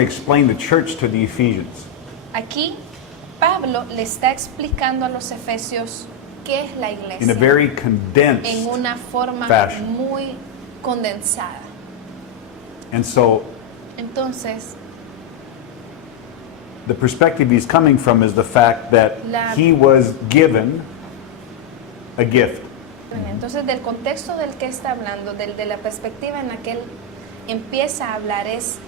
to explain the church to the Ephesians. Aquí Pablo le está explicando a los efesios qué es la iglesia In a very en condensed una forma fashion. muy condensada. And so Entonces, the perspective he's coming from is the fact that he was given a gift. entonces del contexto del que está hablando, de la perspectiva en la que él empieza a hablar, es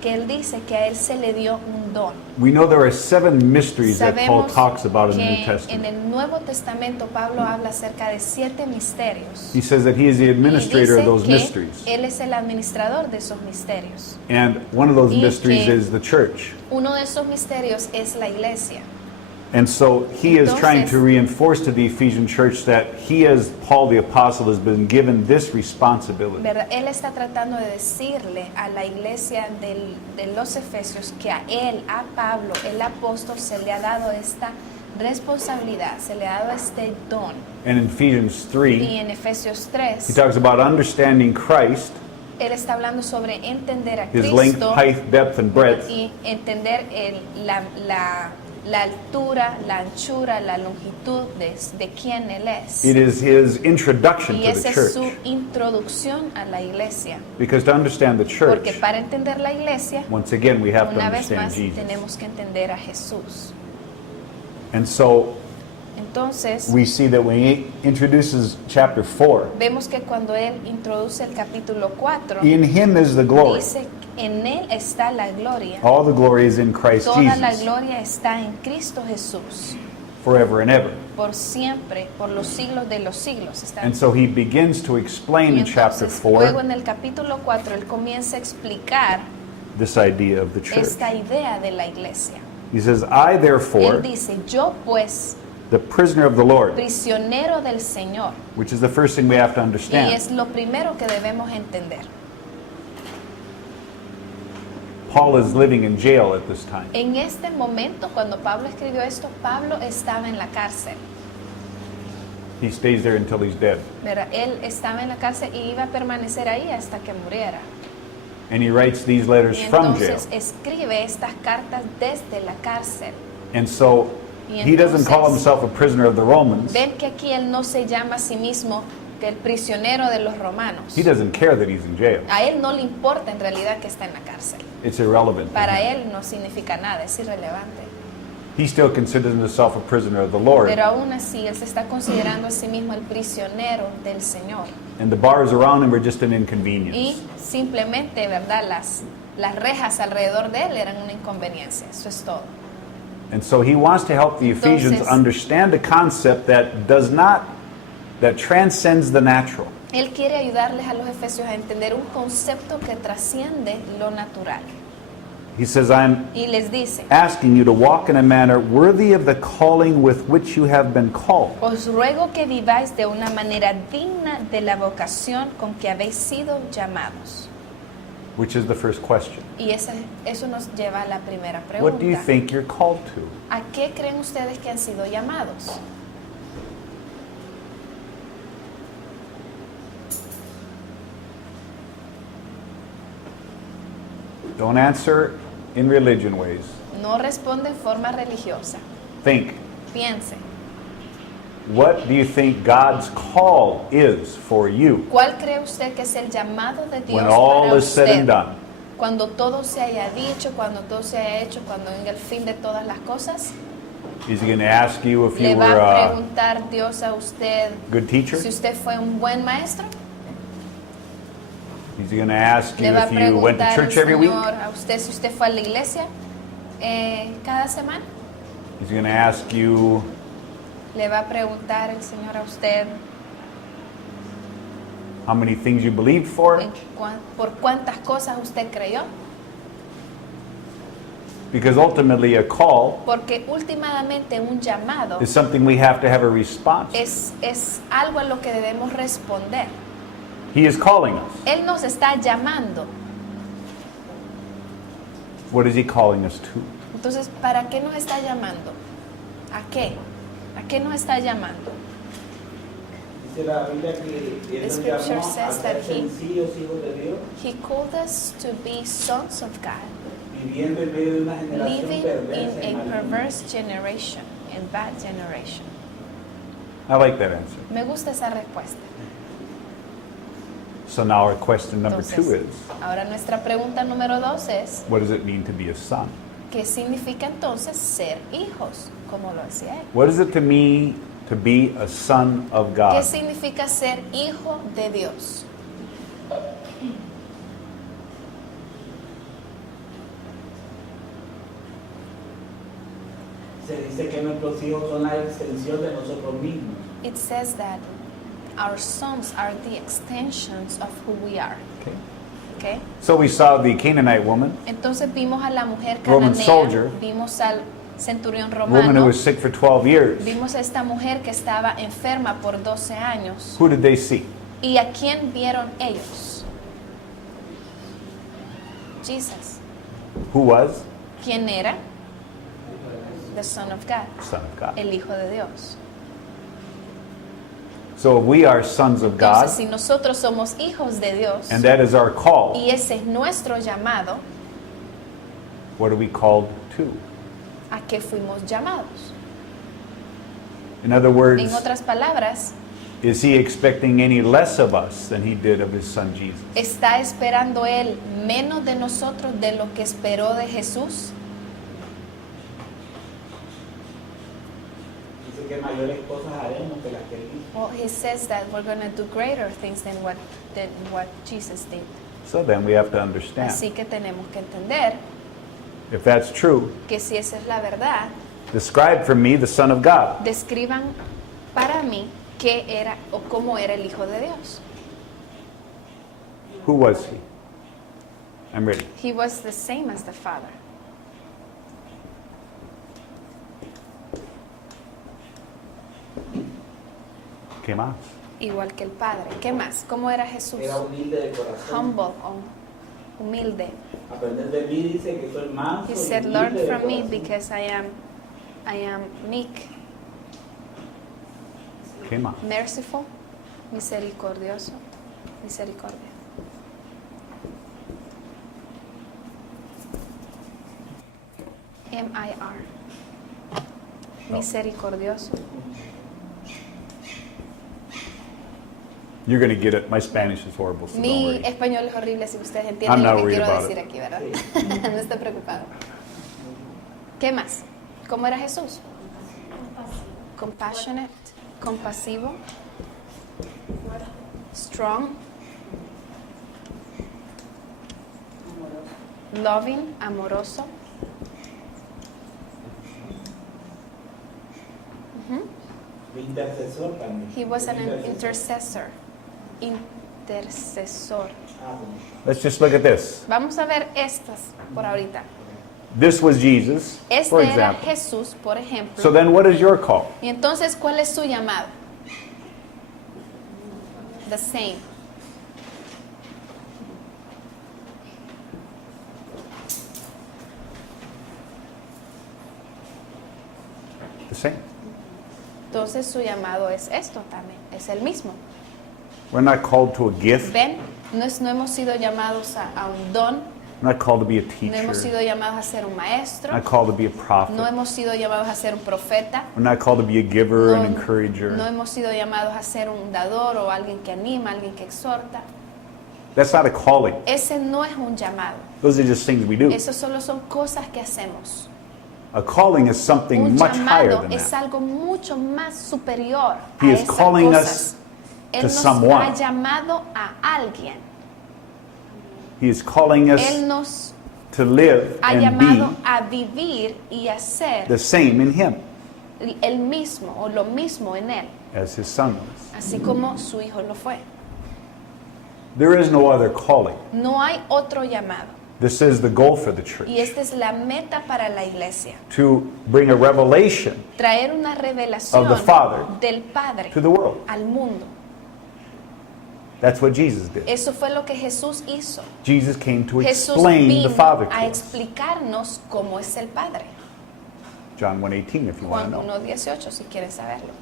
que él dice que a él se le dio un don. We know there are 7 mysteries that Paul Sabemos talks about in the New que en Testament. el Nuevo Testamento Pablo habla acerca de 7 misterios. He says that he is the Y administrator of dice those que mysteries. él es el administrador de esos misterios. And one of those Y mysteries que is the church. Uno de esos misterios es la iglesia. And so he is trying to Entonces- reinforce to the Ephesian church that he, as Paul the Apostle, has been given this responsibility. ¿Verdad? Él está tratando de decirle a la iglesia de los Efesios que a él, a Pablo, el apóstol, se le ha dado esta responsabilidad, se le ha dado este don. And in Ephesians Y 3, en Efesios he 3, talks about understanding Christ, él está hablando sobre entender a his length, Cristo height, depth, and breadth. y entender la altura, la anchura, la longitud de quién él es. It is his introduction Y to esa the es su church. introducción a la iglesia. Because to understand the church, Porque para entender la iglesia, once again, we have to una vez understand más Jesus. tenemos que entender a Jesús. And so Entonces, we see that when he introduces chapter 4, vemos que cuando él introduce el capítulo 4, in him is the glory. dice que en él está la gloria. All the glory is in Christ Toda la Jesus, gloria está en Cristo Jesús, forever and ever. por siempre, por los siglos de los siglos. Está And so he begins to explain Y in chapter entonces, luego 4 en el capítulo 4, él comienza a explicar this idea of the church. esta idea de la iglesia. He says, I therefore, Él dice, yo pues, the prisoner of the Lord, prisionero del Señor. which is the first thing we have to Y understand. es lo primero que debemos entender. Paul is living in jail at this time. En este momento, cuando Pablo escribió esto, Pablo estaba en la cárcel. He stays there until he's dead. ¿Verdad? Él estaba en la cárcel y iba a permanecer ahí hasta que muriera. And he writes these letters Y from jail. entonces escribe estas cartas desde la cárcel. And so Y he doesn't call entonces- himself a prisoner of the Romans. Ven que aquí él no se llama a sí mismo que el prisionero de los romanos. He doesn't care that he's in jail. A él no le importa en realidad que está en la cárcel. It's irrelevant to Para him. él no significa nada, es irrelevante. He still considers himself a prisoner of the Lord. Pero aún así, él se está considerando a sí mismo el prisionero del Señor. And the bars around him are just an Y inconvenience. simplemente, ¿verdad? Las rejas alrededor de él eran una inconveniencia. Eso es todo. And so he wants to help the Ephesians Entonces- understand a concept that transcends the natural. Él quiere ayudarles a los efesios a entender un concepto que trasciende lo natural. He says, I'm Y les dice, asking you to walk in a manner worthy of the calling with which you have been called. os ruego que viváis de una manera digna de la vocación con que habéis sido llamados. Which is the first question. Y eso nos lleva a la primera What do you pregunta. think you're called to? ¿A qué creen ustedes que han sido llamados? Don't answer in religion ways. No responde en forma religiosa. Think. Piense, What do you think God's call is for you ¿cuál cree usted que es el llamado de Dios when all para is said and usted? done? Cuando todo se haya dicho, cuando todo se haya hecho, cuando venga el fin de todas las cosas, Is he going to ask you if le you va were a a preguntar Dios a usted good teacher? si usted fue un buen maestro. Is he going to ask you Le va a if you went to preguntar el church every week? Señor a usted si usted fue a la iglesia cada semana. Is he going to ask you Le va a preguntar el Señor a usted how many things you believed for? por cuántas cosas usted creyó. Because ultimately a call Porque últimamente un llamado is something we have to have a response. es algo a lo que debemos responder. He is calling us. Él nos está llamando. What is he calling us to? Entonces, ¿para qué nos está llamando? ¿A qué? ¿A qué nos está llamando? Dice la Biblia que The Él nos scripture llamó a says that ser sencillos hijos de Dios He called us to be sons of God y viviendo en medio de una generación living perversa y in a maligna. perverse generation, in bad generation. I like that answer. Me gusta esa respuesta. So now our question number two Entonces, is, ahora nuestra pregunta número 2 es, what does it mean to be a son? ¿qué significa entonces ser hijos? Como lo decía él. What is it to me to be a son of ¿Qué God? significa ser hijo de Dios? Se dice que nuestros hijos son la extensión de nosotros mismos. It says that our sons are the extensions of who we are. Okay. Okay? So we saw the Canaanite woman, Entonces vimos a la mujer Roman cananea, soldier. vimos al centurión a woman who romano, was sick for 12 years. vimos a esta mujer que estaba enferma por 12 años. Who did they see? ¿Y a quién vieron ellos? Jesus. Who was? ¿Quién era? The Son of God, Son of God. el Hijo de Dios. So if we are sons of God, Entonces, si nosotros somos hijos de Dios and that is our call, y ese es nuestro llamado, what are we called to? ¿a qué fuimos llamados? In other words, En otras palabras, is he expecting any less of us than he did of his son Jesus? ¿está esperando Él menos de nosotros de lo que esperó de Jesús? Dice que mayores cosas haremos que las que él hizo. Well, he says that we're going to do greater things than what Jesus did. So then we have to understand. Así que tenemos que entender If that's true, que si esa es la verdad, describe for me the Son of God. describan para mí qué era o cómo era el Hijo de Dios. Who was he? I'm ready. He was the same as the Father. ¿Qué más? Igual que el Padre. ¿Qué más? ¿Cómo era Jesús? Era humilde de corazón. Humble, humilde. Aprender de mí dice que soy manso He y said, humilde learn de from me corazón. because I am meek, ¿Qué más? merciful, misericordioso, misericordia. M-I-R. No. Misericordioso. You're going to get it. My Spanish is horrible, so don't Mi worry. español es horrible si ustedes I'm entienden not lo que worried quiero about decir it. aquí, ¿verdad? No esté preocupado. ¿Qué más? ¿Cómo era Jesús? Compassionate, compasivo, strong, loving, amoroso. Intercesor también. He was an intercessor. Intercesor. Ah, bueno. Let's just look at this. Vamos a ver estas por ahorita. This was Jesus, Este for era example. Jesús, por ejemplo. So then what is your call? Y entonces, ¿cuál es su llamado? The same. The same. Entonces, su llamado es esto también, es el mismo. We're not called to a gift. ¿Ven? No hemos sido llamados a un don, We're not called to be a no hemos teacher. sido llamados a ser un maestro, Not called to be a no prophet. hemos sido llamados a ser un profeta, We're not called to be a giver and no encourager. hemos sido llamados a ser un dador o alguien que anima, alguien que exhorta. That's not a calling. Ese no es un llamado. Those are just things we do. Eso solo son cosas que hacemos. A calling is something Un much higher llamado than es that. algo mucho más superior He a is esas calling cosas. us Él to nos someone. ha llamado a alguien. He is calling us Él nos to live ha and llamado be a vivir y a ser the same in Him el mismo o lo mismo en Él, as His Son was. así como su Hijo lo fue. There is no other calling. No hay otro llamado. This is the goal for the church, Y esta es la meta para la iglesia. to bring a revelation Traer una revelación Of the Father del Padre to the world. al mundo. That's what Jesus did. Eso fue lo que Jesús hizo. Jesus came to Jesús explain the vino Father to a us. explicarnos cómo es el Padre. John 1:18 if you want to Juan know. 1:18 si quieren saberlo.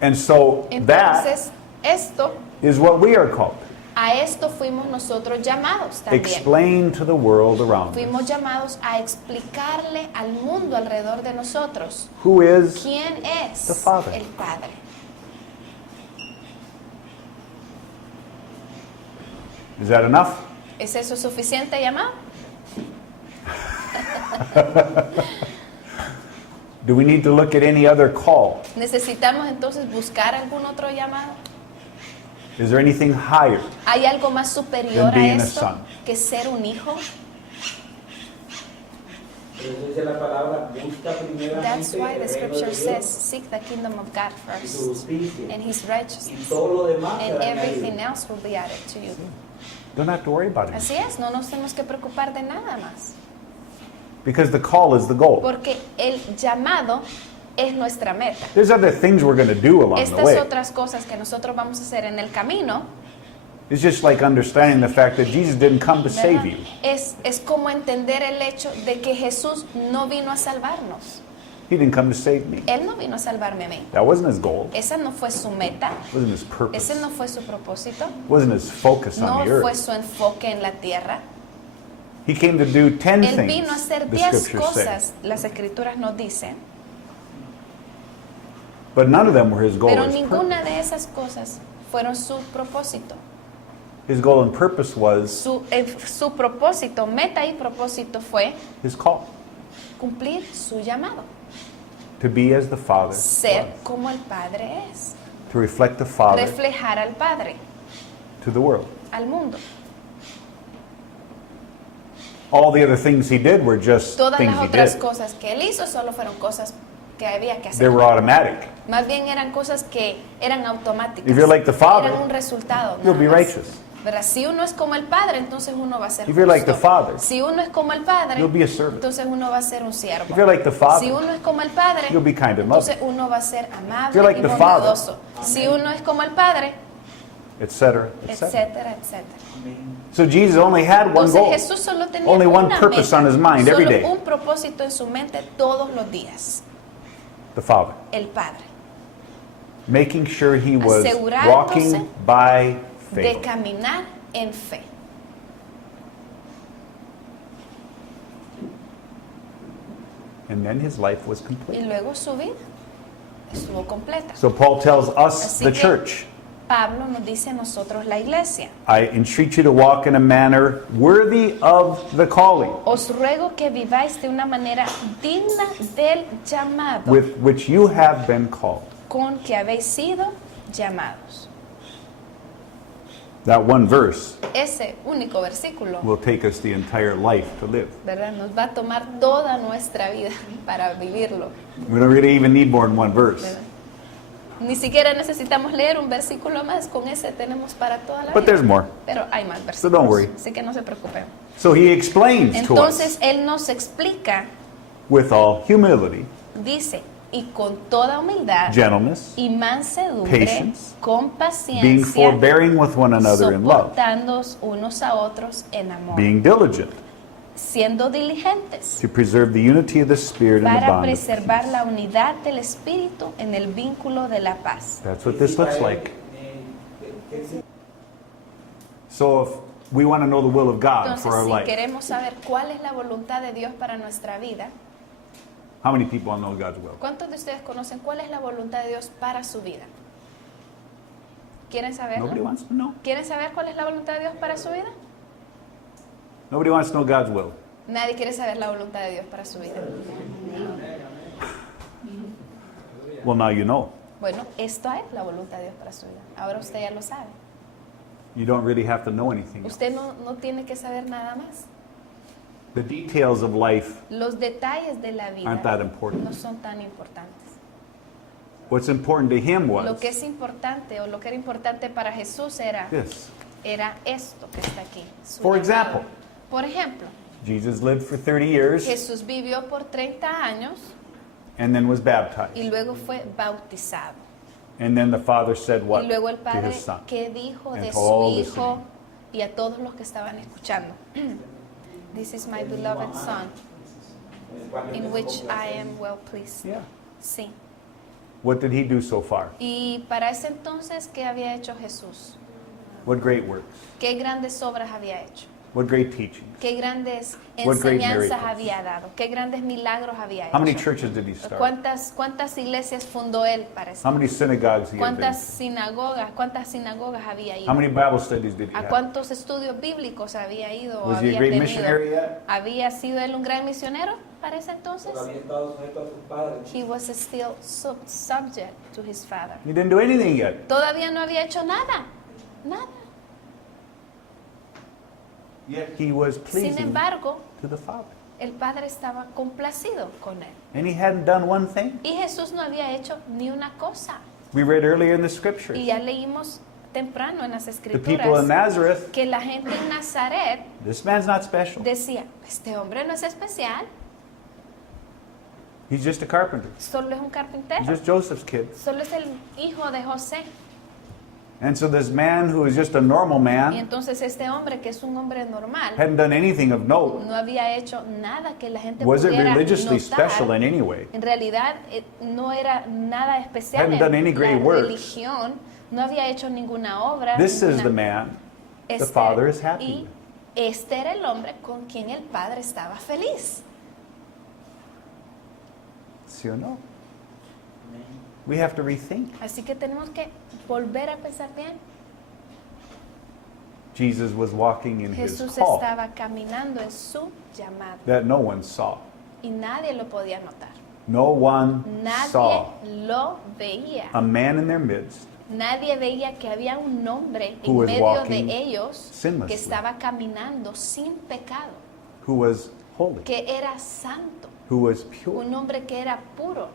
And so that Entonces, esto, is what we are called. A esto fuimos nosotros llamados también. Explain to the world around us Fuimos llamados a explicarle al mundo alrededor de nosotros who is quién es the Father. el Padre. Is that enough? ¿Es eso suficiente llamado? Do we need to look at any other call? ¿Necesitamos entonces buscar algún otro llamado? Is there anything higher? ¿Hay algo más superior Than being a a esto son. que ser un hijo? Por eso dice la palabra, busca primeramente That's why the el reino de scripture Dios says, seek the kingdom of God y su first justicia, and his y righteousness, todo lo demás and será everything añadido. else will be added to you. Don't have to worry about it. Así es, no nos tenemos que preocupar de nada más, Because the call is the goal. porque el llamado es nuestra meta. There's other things we're going to do along the Estas way. otras cosas que nosotros vamos a hacer en el camino, It's just like understanding the fact that Jesus didn't come to ¿verdad? save you. Es como entender el hecho de que Jesús no vino a salvarnos. He didn't come to save me. Él no vino a salvarme a mí. That wasn't his goal. Esa no fue su meta, Wasn't his purpose. ese no fue su propósito, Wasn't his focus no on the fue earth. su enfoque en la tierra. He came to do 10 Él vino a things, hacer the 10 scriptures say. cosas, las escrituras nos dicen, But none of them were his goal. pero His ninguna purpose. de esas cosas fueron su propósito. His goal and purpose was Su propósito, meta y propósito fue his call. cumplir su llamado, To be as the Father ser was. como el Padre es, To reflect the Father reflejar al Padre, to the world. al mundo. All the other things he did were just Todas things las he otras did. cosas que él hizo solo fueron cosas que había que They hacer. were automatic. Más bien eran cosas que eran automáticas. If you're like the Father, eran un resultado. You'll nada be más. righteous. ¿Verdad? Si uno es como el Padre, entonces uno va a ser If you're like the justo. Father, Si uno es como el Padre, You'll be a servant. entonces uno va a ser un siervo. If you're like the Father, Si uno es como el Padre, You'll be kind and entonces loving, uno va a ser amable you're like y the Father, bondadoso. Si uno es como el Padre, etc., etc. etcétera, etcétera. So Jesus only had one Entonces goal. Jesús solo tenía Only one una purpose meta, on his mind every solo day. un propósito en su mente todos los días. The Father. El Padre. Making sure he was Asegurándose walking by De faith. caminar en fe. And then his life was Y complete. luego su vida estuvo completa. So Paul tells us, Así the que church, Pablo nos dice a nosotros la iglesia. I entreat you to walk in a manner worthy of the calling Os ruego que viváis de una manera digna del llamado with which you have been called. con que habéis sido llamados. That one verse Ese único versículo, will take us the entire life to live. ¿verdad? Nos va a tomar toda nuestra vida para vivirlo. We don't really even need more than one verse. ¿Verdad? Ni siquiera necesitamos leer un versículo más, con ese tenemos para toda la But there's vida. more. Pero hay más versículos, So don't worry. así que no se preocupen. So he explains to Entonces us Él nos explica, with all humility, dice, y con toda humildad gentleness, y mansedumbre, patience, con being paciencia, forbearing with one another in love, soportándoos unos a otros en amor, being diligent siendo diligentes to preserve the unity of the Spirit in the para bond of peace. preservar la unidad del Espíritu en el vínculo de la paz. That's what this looks like. So if we want to know the will of God Entonces, for our si life, queremos saber cuál es la voluntad de Dios para nuestra vida, how many people know God's will? ¿cuántos de ustedes conocen cuál es la voluntad de Dios para su vida? ¿Quieren Nobody saberlo? wants to know. ¿Quieren saber cuál es la voluntad de Dios para su vida? Nobody wants to know God's will. Nadie quiere saber la voluntad de Dios para su vida. Well, now you know. Bueno, esto es la voluntad de Dios para su vida. Ahora usted ya lo sabe. You don't really have to know anything else. Usted no tiene que saber nada más. The details of life Los detalles de la vida aren't that important. no son tan importantes. What's important to him Lo was que es importante o lo que era importante para Jesús era this. esto que está aquí. Su For llamado. example, Por ejemplo, Jesus lived for 30 years Jesús vivió por 30 años and then was y baptized. luego fue bautizado. And then the Father said what Y luego el to Padre, his Son? ¿qué dijo And de to all su the Hijo listening. y a todos los que estaban escuchando? This is my beloved Son, in which I am well pleased. Yeah. Sí. What did he do so far? Y para ese entonces, ¿qué había hecho Jesús? What great works. Qué grandes obras había hecho. What great teachings. Qué grandes What great enseñanzas miracles. había dado. Qué grandes milagros había How many hecho. churches did he start? ¿Cuántas iglesias fundó él, parece? How many synagogues he had been ¿Cuántas to? sinagogas había How ido? many Bible studies did he ¿A have? cuántos estudios bíblicos había ido o Was he a había great tenido? missionary yet? ¿Había sido él un gran misionero para ese entonces? Todavía estaba sujeto a sus padres. He was still subject to his father. He didn't do anything yet. Todavía no había hecho nada. Nada. Yet he was Sin pleasing embargo, to the Father. el padre estaba complacido con él. And he hadn't done one thing. Y Jesús no había hecho ni una cosa. We read earlier in the scriptures. Y ya leímos temprano en las The people in escrituras Nazareth, que la gente en Nazaret this man's not special. decía, este hombre no es especial, He's just a carpenter. solo es un He's carpintero, just Joseph's kid. solo es el hijo de José. And so this man who is just a normal Y man entonces este hombre, que es un hombre normal, hadn't done anything of note. no había hecho nada que la gente Wasn't pudiera religiously notar. special in any way. En realidad no era nada especial Hadn't en done any la great works. religión, no había hecho ninguna obra. This is ninguna- the man the Este- Father is happy y with. este era el hombre con quien el padre estaba feliz. ¿Sí o no? Amén. We have to rethink. Así que tenemos que volver a pensar bien. Jesus was walking in his Jesús call estaba caminando en su llamado that no one saw. y nadie lo podía notar. No one Nadie saw lo veía. a man in their midst Nadie veía que había un hombre Who en was medio walking de ellos sinlessly. que estaba caminando sin pecado, who was holy, que era santo, who was pure. un hombre que era puro.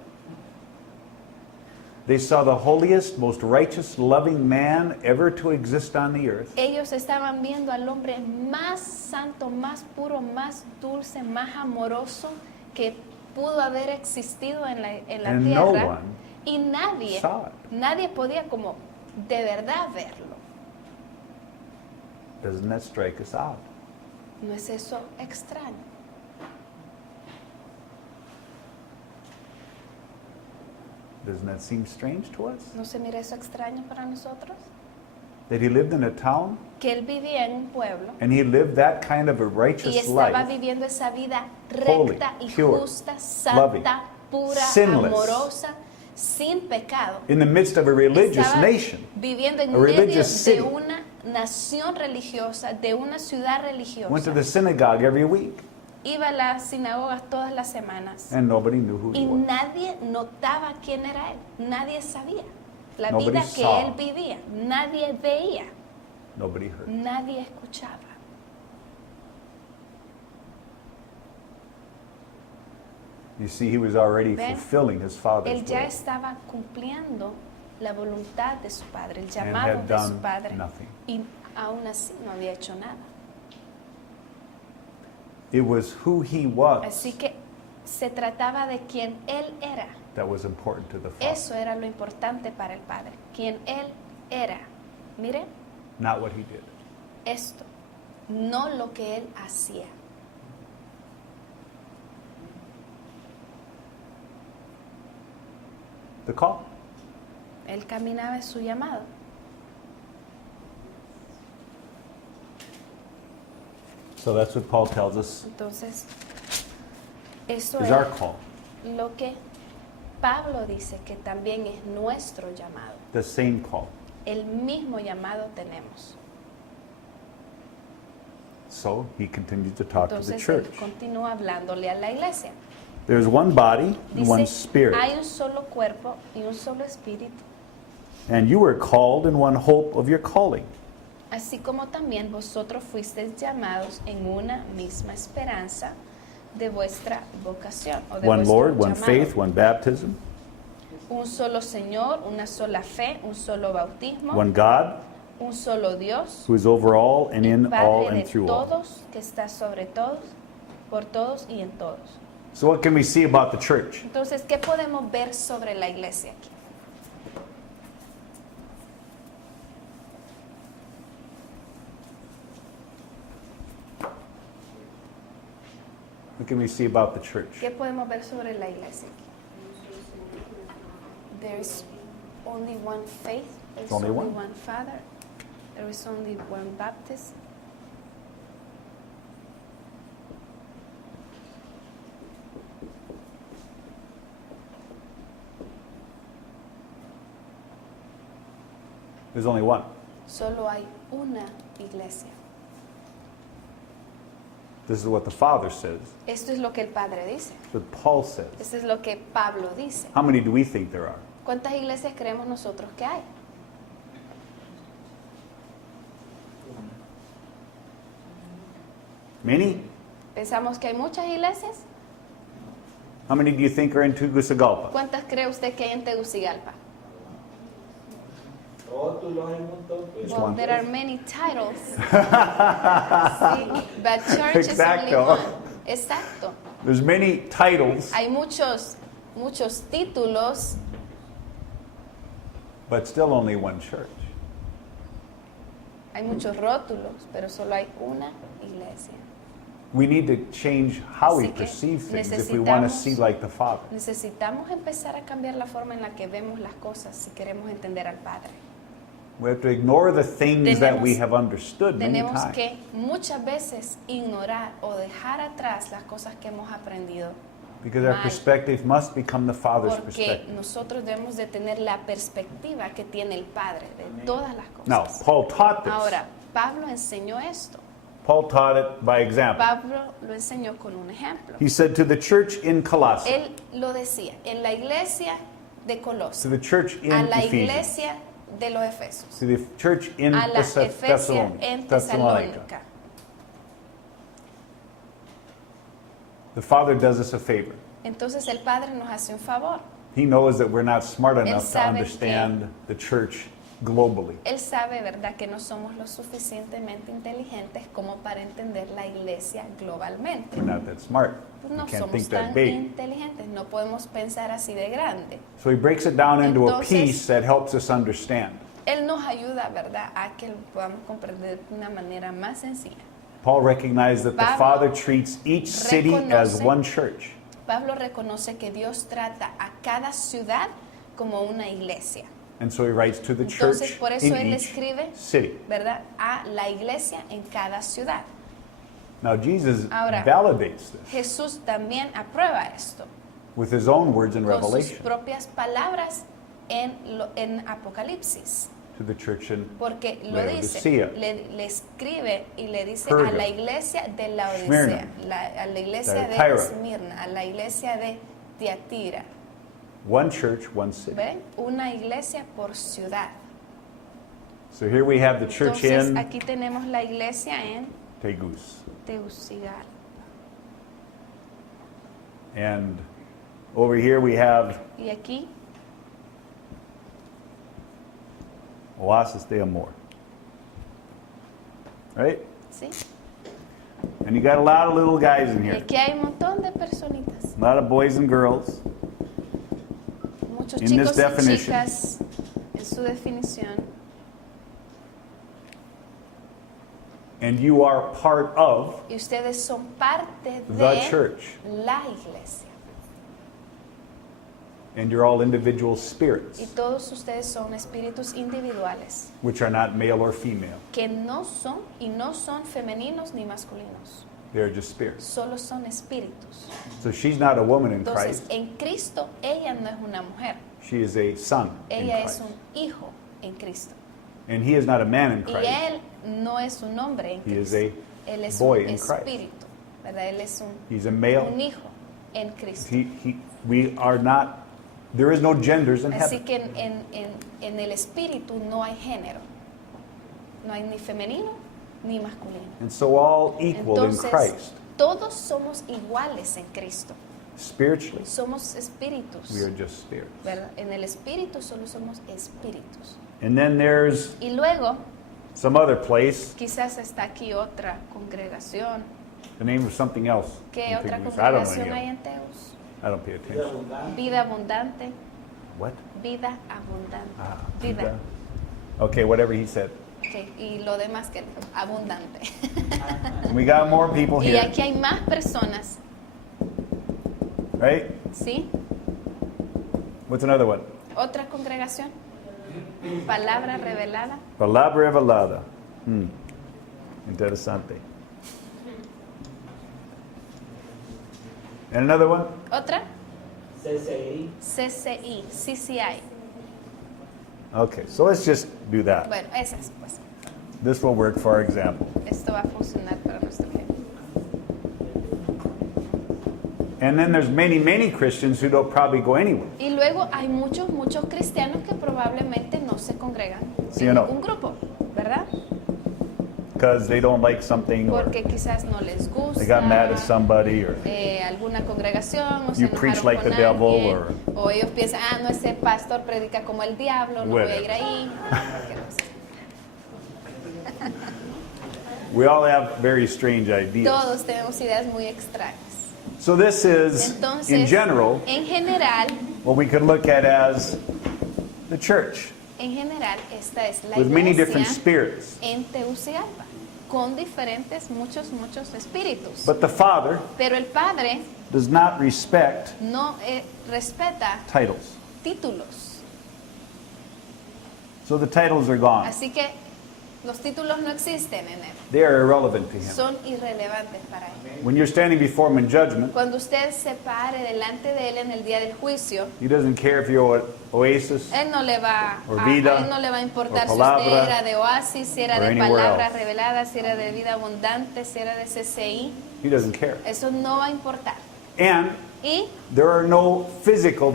They saw the holiest, most righteous, loving man ever to exist on the earth. Ellos estaban viendo al hombre más santo, más puro, más dulce, más amoroso que pudo haber existido en la And no tierra. one Y nadie, saw it. nadie podía como de verdad verlo. Doesn't that strike us odd? ¿No es eso extraño? Doesn't that seem strange to us? ¿No se mira eso extraño para nosotros? That he lived in a town Que él vivía en un pueblo and he lived that kind of a y righteous estaba life, viviendo esa vida Holy, recta y pure, justa, loving, santa, pura, sinless, amorosa, sin pecado. in the midst of a religious Estaba nation. viviendo en a medio religious city. de una nación religiosa, de una ciudad Went religiosa. to the synagogue every week Iba a las sinagogas todas las semanas and nobody knew who he y was. nadie notaba quién era él. Nadie sabía la Nobody vida que saw. él vivía. Nadie veía, Nobody heard. nadie escuchaba. You see, he was already Ven, fulfilling his father's Él ya will estaba cumpliendo la voluntad de su padre, el and llamado had de su done padre. nothing. Y aún así no había hecho nada. It was who he was Así que se trataba de quien él era. that was important to the Father, Eso era lo importante para el padre, quien él era. Mire, not what he did. esto, no lo que él hacía. The call. Él caminaba en su llamado. So that's what Paul tells us Entonces, eso is es our call. lo que Pablo dice que también es nuestro llamado. The same call. El mismo llamado tenemos. So he continues to talk to the Entonces church. él continúa hablándole a la iglesia. There's one body and one Dice, spirit, hay un solo cuerpo y un solo espíritu, and you were called in one hope of your calling. así como también vosotros fuisteis llamados en una misma esperanza de vuestra vocación o de One vuestro Lord, one llamado. faith, one baptism, Un solo Señor, una sola fe, un solo bautismo, one God un solo Dios, who is over all and in all Padre and de through all. todos, que está sobre todos, por todos y en todos. So what can we see about the church? Entonces, ¿qué podemos ver sobre la iglesia aquí? What can we see about the church? ¿Qué podemos ver sobre la iglesia aquí? There is only one faith, there's Only only one. one Father. There is only one Baptist. There's only one. Solo hay una iglesia. This is what the Father says. Esto es lo que el Padre dice. This is what Paul says. Esto es lo que Pablo dice. How many do we think there are? ¿Cuántas iglesias creemos nosotros que hay? Many? ¿Pensamos que hay muchas iglesias? How many do you think are in Tegucigalpa? ¿Cuántas cree usted que hay en Tegucigalpa? Rótulos hay un montón. Pues. Just Well, one. there are many titles. Sí, but church is only Exacto. one. Exacto. There's many titles, Hay muchos títulos, but still only one church. hay muchos rótulos, pero solo hay una iglesia. We need to change how we Así que perceive things if we want to necesitamos- see like the Father. Necesitamos empezar a cambiar la forma en la que vemos las cosas si queremos entender al Padre. We have to ignore the things that we Tenemos- have understood many Tenemos times. que muchas veces ignorar o dejar atrás las cosas que hemos aprendido, Because our mal. perspective must become the Father's porque perspective. nosotros debemos de tener la perspectiva que tiene el Padre de todas las Now, cosas. Paul taught this. Ahora, Pablo enseñó esto. Paul taught it by example. Pablo lo enseñó con un ejemplo. He said to the church in Colossae, Él lo decía en la iglesia de to Colosas, the church in a la Ephesians, iglesia de los Efesios, to the church in a la Efesia en Thessalonica. Tesalónica. The Father does us a favor. Entonces el Padre nos hace un favor. He knows that we're not smart Él enough to sabe understand the church globally. Él sabe, ¿verdad?, que no somos lo suficientemente inteligentes como para entender la iglesia globalmente. We're not that smart. We No can't somos think that tan big. inteligentes, no podemos pensar así de grande. So he breaks it down into a Entonces- piece that helps us understand. Él nos ayuda, ¿verdad?, a que lo podamos comprender de una manera más sencilla. Paul recognized that the Pablo Father treats each city as reconoce- one church. Pablo reconoce que Dios trata a cada ciudad como una iglesia, And so he writes to the Entonces, church por eso in él each escribe- city. ¿verdad?, a la iglesia en cada ciudad. Now Jesus Ahora, validates this Jesús también aprueba esto with his own words in con sus Revelation propias palabras en Apocalipsis. to the church in Porque lo dice, Laodicea, le escribe y le dice Perga, a la iglesia de la Smyrna, Odisea, a la iglesia de Thyatira. Esmirna, a la iglesia de Tiatira. one church, one city. ¿Ven? Una iglesia por ciudad. So here we have the church Entonces in aquí tenemos la iglesia en Tegus. Tegucigalpa. And over here we have Y aquí Oasis de Amor. Right? ¿sí? And you got a lot of little guys in Y here. aquí hay un montón de personitas, A lot of boys and girls. muchos In this chicos y definition. chicas en su definición. And you are part of Y ustedes son parte the de church. la iglesia. And you're all individual Y spirits, todos ustedes son espíritus individuales which are not male or female. que no son y no son femeninos ni masculinos, They're just spirits. solo son espíritus. So she's not a woman in Entonces, Christ. en Cristo ella no es una mujer, She is a son in ella es Christ. un hijo en Cristo. And he is not a man in Y Christ. él no es un hombre en He is Cristo. a Él es boy un in Christ. espíritu, ¿verdad? Él es He's a un male. hijo en Cristo. We are not, there is no genders in Así heaven. que en el espíritu no hay género. No hay ni femenino ni masculino. And so all equal in Entonces, Christ. todos somos iguales en Cristo. Spiritually, Somos espíritus. we are just spirits. ¿Verdad? En el espíritu solo somos espíritus. And then there's Y luego, some other place, quizás está aquí otra congregación. the name of something else. ¿Qué in otra Tegus. I don't know. congregación hay any en Teus? I don't pay Vida attention. abundante. Vida abundante. What? Vida abundante. Ah, Vida. Okay, whatever he said. Ok, y lo demás que abundante. And we got more people Y here, aquí hay más personas, right? ¿sí? What's another one? Otra congregación. Palabra revelada. Palabra revelada. Interesante. And another one? Otra, CCI. CCI. Okay, so let's just do that. Bueno, esas, pues. This will work for our example. Esto va a funcionar para nuestro ejemplo. And then there's many Christians who don't probably go anywhere. Y luego hay muchos cristianos que probablemente no se congregan ¿Sí en o no? ningún grupo, ¿verdad? Because they don't like something or Porque quizás no les gusta. they got mad at somebody or Alguna congregación o se You preach enojaron like con the devil, alguien, o ellos piensan, no, ese pastor predica como el diablo, no voy a ir ahí. we all have very strange ideas. Todos tenemos ideas muy extrañas. So this is, Entonces, in general, en general, what we could look at as the church esta es la with many different iglesia spirits. en Tegucigalpa, con diferentes, muchos espíritus. But the Father Pero el Padre does not respect no respeta titles. títulos. So the titles are gone. Así que los títulos no existen en él. They are irrelevant to him. Son irrelevantes para él. When you're standing before him in judgment, Cuando usted se pare delante de él en el día del juicio, he doesn't care if you're Oasis él no le va Or a, vida, él no le va a importar or si palabra, usted era de Oasis, si era or de anywhere Palabra else. Revelada, si era de Vida Abundante, si era de CCI. He doesn't care. Eso no va a importar. And Y there are no physical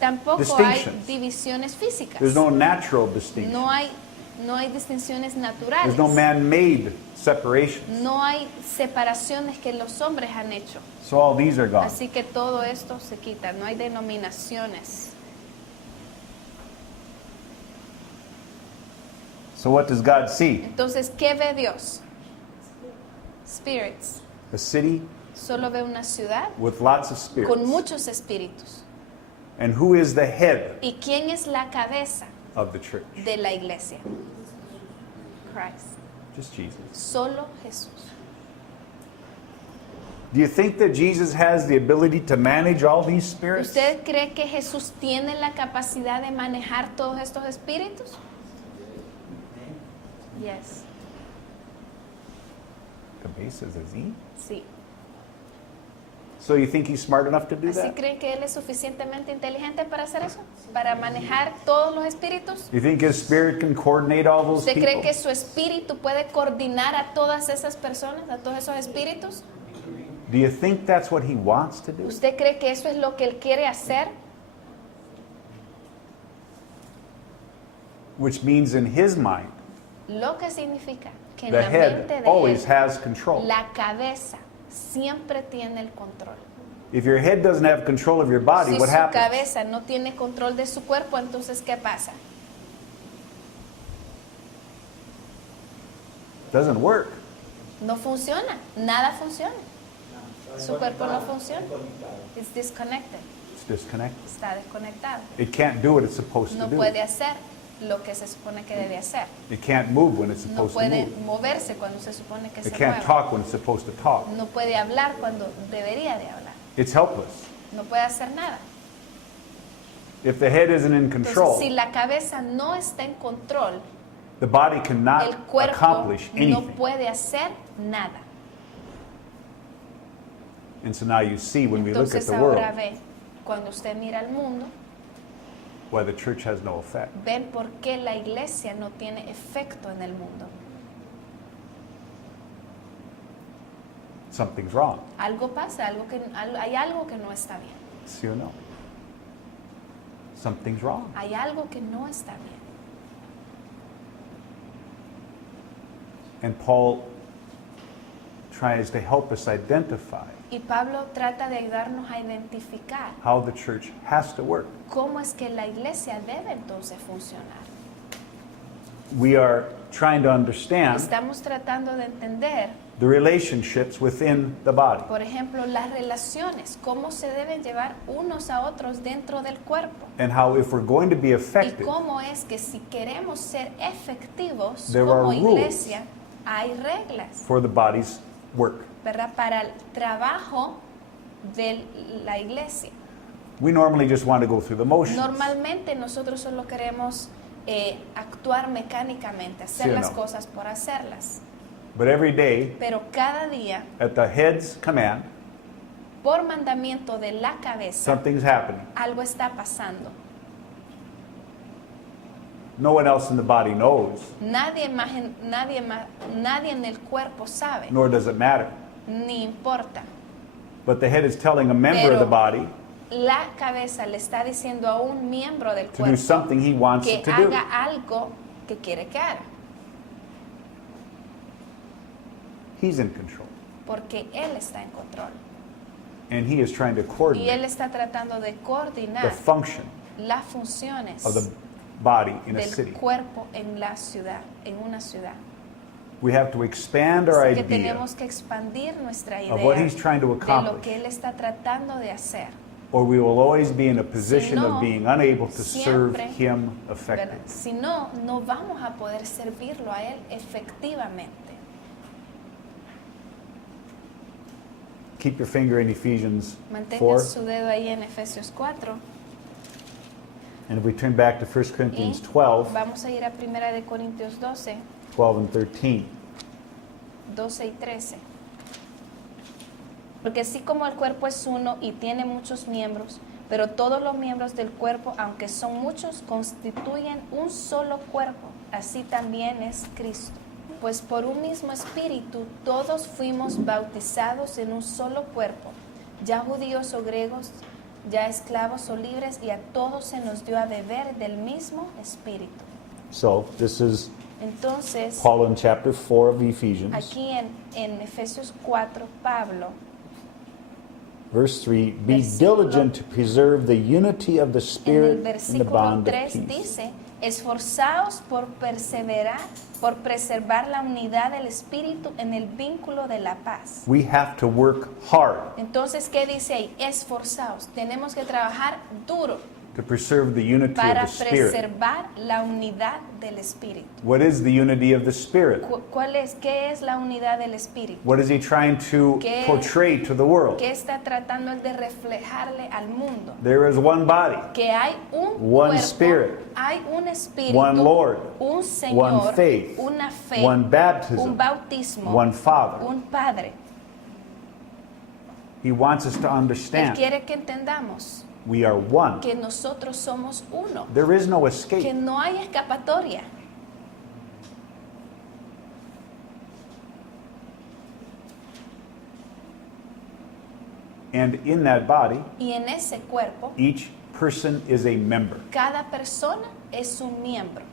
tampoco hay distinctions. divisiones físicas. There's no natural distinction. No hay distinciones naturales. There's no man-made separations. No hay separaciones que los hombres han hecho. So all these are gone. Así que todo esto se quita. No hay denominaciones. So what does God see? Entonces, ¿qué ve Dios? Spirits. A city Solo ve una ciudad with lots of spirits. con muchos espíritus. And who is the head ¿Y quién es la cabeza of the church? de la iglesia? Christ. Just Jesus. Solo Jesús. Do you think that Jesus has the ability to manage all these spirits? ¿Usted cree que Jesús tiene la capacidad de manejar todos estos espíritus? Yes. Cabezas, is he? Sí. So you think he's smart enough to do ¿Así that? cree que él es suficientemente inteligente para hacer eso? ¿Para manejar todos los espíritus? You think his spirit can coordinate all those ¿Usted cree people? que su espíritu puede coordinar a todas esas personas, a todos esos espíritus? Do you think that's what he wants to do? ¿Usted cree que eso es lo que él quiere hacer? Which means in his mind, Lo que significa que en the la mente head de always él, has control. la cabeza siempre tiene el control. If your head doesn't have control of your body, Si what su happens? cabeza no tiene control de su cuerpo, entonces ¿qué pasa? Doesn't work. No funciona, nada funciona. Su cuerpo no funciona. It's disconnected. It's disconnected. Está desconectado. It can't do what it's supposed No to do. puede hacer lo que se supone que debe hacer. It can't move when it's No supposed to puede move. moverse cuando se supone que It se can't mueva. talk when it's supposed to talk. No puede hablar cuando debería de hablar. It's helpless. No puede hacer nada. If the head isn't in Entonces, control, si la cabeza no está en control, the body el cannot cuerpo accomplish no anything. puede hacer nada. And so now you see when we look at Entonces the world ahora ve, cuando usted mira al mundo, why the church has no effect. ven por qué la iglesia no tiene efecto en el mundo. Something's wrong. Algo pasa, hay algo que no está bien. ¿Sí o no? Something's wrong. Hay algo que no está bien. And Paul tries to help us identify Y Pablo trata de ayudarnos a identificar how the church has to work. cómo es que la iglesia debe entonces funcionar. We are trying to understand Estamos tratando de entender, the relationships within the body. por ejemplo, las relaciones, cómo se deben llevar unos a otros dentro del cuerpo. And how if we're going to be Y effective, cómo es que si queremos ser efectivos There como are rules. iglesia, hay reglas, for the body's work. ¿verdad? Para el trabajo de la iglesia. We normally just want to go through the motions. Normalmente nosotros solo queremos actuar mecánicamente, hacer Sí o las no. cosas por hacerlas. But every day, Pero cada día, at the head's command, por mandamiento de la cabeza, something's happening. algo está pasando. No one else in the body knows, Nadie en el cuerpo sabe, nor does it matter. ni importa. But the head is telling a member of the Pero body la cabeza le está diciendo a un miembro del to do cuerpo something he wants que it to do. haga algo que quiere que haga, He's in control. porque él está en control. And he is trying to Y él coordinate está tratando de the coordinar function las funciones of the body in a del city. cuerpo en la ciudad, en una ciudad. We have to expand our Así que idea tenemos que expandir nuestra idea of what he's trying to de lo accomplish, que él está tratando de hacer, or we will always be in a position no, of being unable to serve siempre, him ¿verdad? effectively. Si no, no vamos a poder servirlo a él efectivamente. Keep your finger in Ephesians Mantenga 4. su dedo ahí en Efesios 4 And if we turn back to 1 Corinthians y 12, vamos a ir a 1 de Corintios 12, 12 and 13. 12 y 13. Porque así como el cuerpo es uno y tiene muchos miembros, pero todos los miembros del cuerpo, aunque son muchos, constituyen un solo cuerpo, así también es Cristo. Pues por un mismo espíritu todos fuimos bautizados en un solo cuerpo, ya judíos o griegos, ya esclavos o libres, y a todos se nos dio a beber del mismo espíritu. So this is Entonces, Paul in chapter 4 of Ephesians, aquí en Efesios 4, Pablo, verse 3, be Versículo- diligent to preserve the unity of the en el Spirit in the versículo bond of 3 peace. dice, esforzaos por perseverar, por preservar la unidad del espíritu en el vínculo de la paz. We have to work hard Entonces, ¿qué dice ahí? Esforzaos. Tenemos que trabajar duro to preserve the unity para of the Spirit. preservar la unidad del espíritu. What is the unity of the Spirit? ¿Qué es la unidad del espíritu? What is he trying to ¿Qué- portray to the world? ¿Qué está tratando él de reflejarle al mundo? There is one body, Que hay un One cuerpo, Spirit, hay un espíritu, one Lord, un Señor, one faith, una fe, one un baptism, bautismo, one Father. un Padre. He wants us to Él understand quiere que entendamos we are one. que nosotros somos uno, There is no que escape. no hay escapatoria. And in that body, Y en ese cuerpo, each person is a member. cada persona es un miembro.